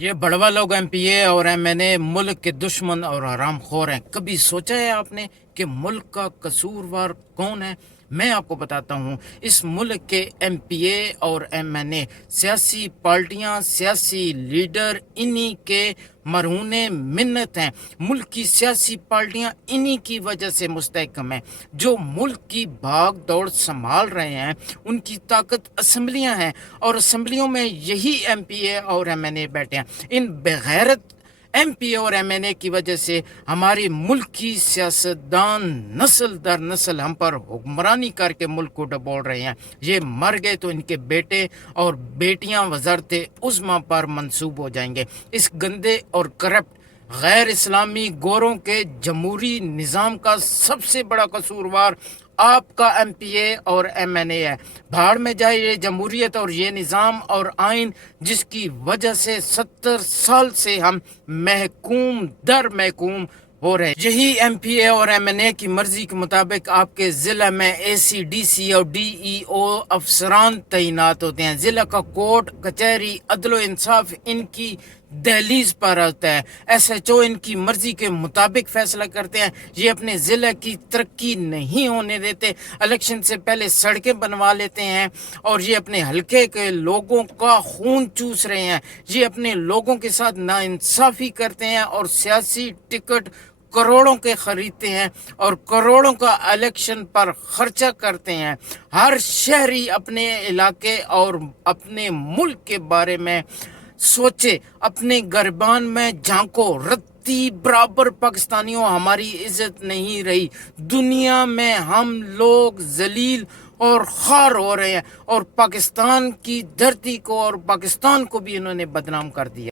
یہ بڑوا لوگ M P اے اور ایم این اے ملک کے دشمن اور حرام خور ہیں۔ کبھی سوچا ہے آپ نے کہ ملک کا قصوروار کون ہے؟ میں آپ کو بتاتا ہوں۔ اس ملک کے ایم پی اے اور ایم این اے سیاسی پارٹیاں، سیاسی لیڈر انہی کے مرہون منت ہیں۔ ملک کی سیاسی پارٹیاں انہی کی وجہ سے مستحکم ہیں۔ جو ملک کی بھاگ دوڑ سنبھال رہے ہیں ان کی طاقت اسمبلیاں ہیں، اور اسمبلیوں میں یہی ایم پی اے اور ایم این اے بیٹھے ہیں۔ ان بغیرت ایم پی اے اور ایم این اے کی وجہ سے ہماری ملک کی سیاستدان نسل در نسل ہم پر حکمرانی کر کے ملک کو ڈبوڑ رہے ہیں۔ یہ مر گئے تو ان کے بیٹے اور بیٹیاں وزارت عظمیٰ پر منصوب ہو جائیں گے۔ اس گندے اور کرپٹ غیر اسلامی گوروں کے جمہوری نظام کا سب سے بڑا قصوروار آپ کا ایم پی اے اور ایم این اے ہے۔ بھاڑ میں جائے یہ جمہوریت اور یہ نظام اور آئین جس کی وجہ سے 70 سال سے ہم محکوم در محکوم ہو رہے ہیں۔ یہی ایم پی اے اور ایم این اے کی مرضی کے مطابق آپ کے ضلع میں اے سی ڈی سی اور ڈی ای او افسران تعینات ہوتے ہیں۔ ضلع کا کورٹ کچہری عدل و انصاف ان کی دہلیز پر ہوتا ہے۔ ایس ایچ او ان کی مرضی کے مطابق فیصلہ کرتے ہیں۔ یہ اپنے ضلع کی ترقی نہیں ہونے دیتے، الیکشن سے پہلے سڑکیں بنوا لیتے ہیں، اور یہ اپنے حلقے کے لوگوں کا خون چوس رہے ہیں۔ یہ اپنے لوگوں کے ساتھ ناانصافی کرتے ہیں اور سیاسی ٹکٹ کروڑوں کے خریدتے ہیں اور کروڑوں کا الیکشن پر خرچہ کرتے ہیں۔ ہر شہری اپنے علاقے اور اپنے ملک کے بارے میں سوچے، اپنے گربان میں جھانکو۔ رتی برابر پاکستانیوں ہماری عزت نہیں رہی۔ دنیا میں ہم لوگ ذلیل اور خوار ہو رہے ہیں، اور پاکستان کی دھرتی کو اور پاکستان کو بھی انہوں نے بدنام کر دیا۔